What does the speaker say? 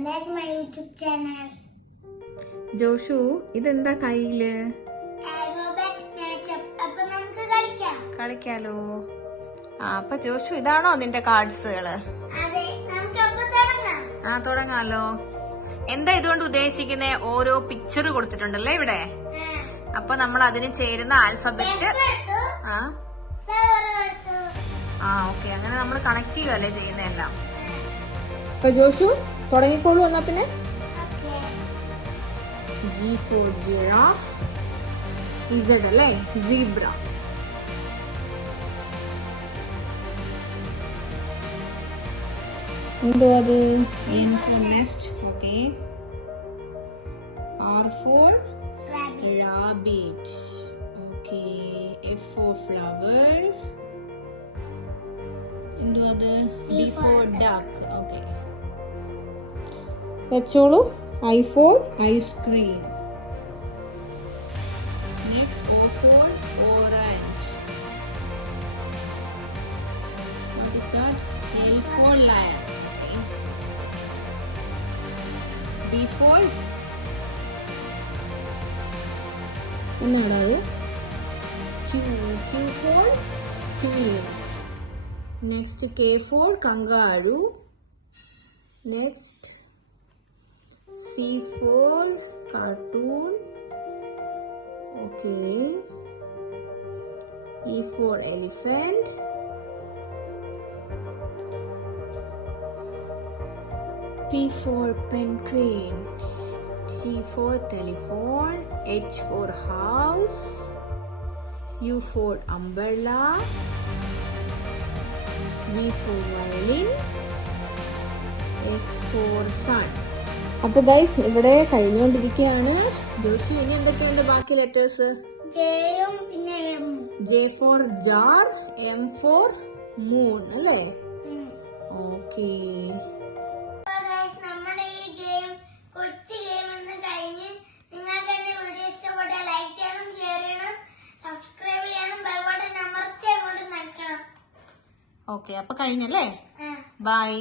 Welcome back to my YouTube channel. ജോഷു ഇതെന്താ കയ്യില്? Alphabet matchup. അപ്പൊ നമുക്ക് കളിക്കാം. കളിക്കാലോ. അപ്പൊ ജോഷു ഇതാണോ നിന്റെ കാർഡ്സുകള്? അതെ, നമുക്ക് അപ്പൊ തുടങ്ങാം. തുടങ്ങാലോ. എന്താ ഇതുകൊണ്ട് ഉദ്ദേശിക്കുന്നേ? ഓരോ പിക്ചർ കൊടുത്തിട്ടുണ്ടല്ലേ ഇവിടെ. അപ്പൊ നമ്മൾ അതിന് ചേരുന്ന ആൽഫബറ്റ് ഓക്കെ, അങ്ങനെ നമ്മൾ കണക്ട് ചെയ്യുകയല്ലേ ചെയ്യുന്നതെല്ലാം. അപ്പൊ ജോഷു തുടങ്ങിക്കോളൂ. എന്നാ പിന്നെ G for giraffe, Z അല്ലേ, zebra. എന്തോ അത്? N for nest, okay. R for rabbit, okay. F for flower. എന്തോ അത്? D for duck, okay. വെച്ചോളൂ. I for ice cream. Next, O for orange. What is that? L for lion. Okay. B for എന്നാടാ അത്? Q for queen. Next, K for kangaroo. Next, C for cartoon, okay. E for elephant. P for penguin. T for telephone. H for house. U for umbrella. V for violin. S for sun. അപ്പൊ guys ഇവിടെ കഴിഞ്ഞുകൊണ്ടിരിക്കുകയാണ്. ജോഷി ഇനി എന്തൊക്കെയുണ്ട് ബാക്കി letters? J for jar, M for moon അല്ലേ? Okay. നമ്മുടെ ഈ game കൊച്ചു ഗെയിം എന്ന് കഴിഞ്ഞ് നിങ്ങൾക്ക് എന്റെ വീഡിയോ ഇഷ്ടപ്പെട്ടാൽ ലൈക്ക് ചെയ്യണം, ഷെയർ ചെയ്യണം, സബ്സ്ക്രൈബ് ചെയ്യണം, ബെൽ ബട്ടൺ അമർത്തി അങ്ങോട്ട് നിൽക്കണം. ഓക്കെ, അപ്പൊ കഴിഞ്ഞല്ലേ? ബൈ.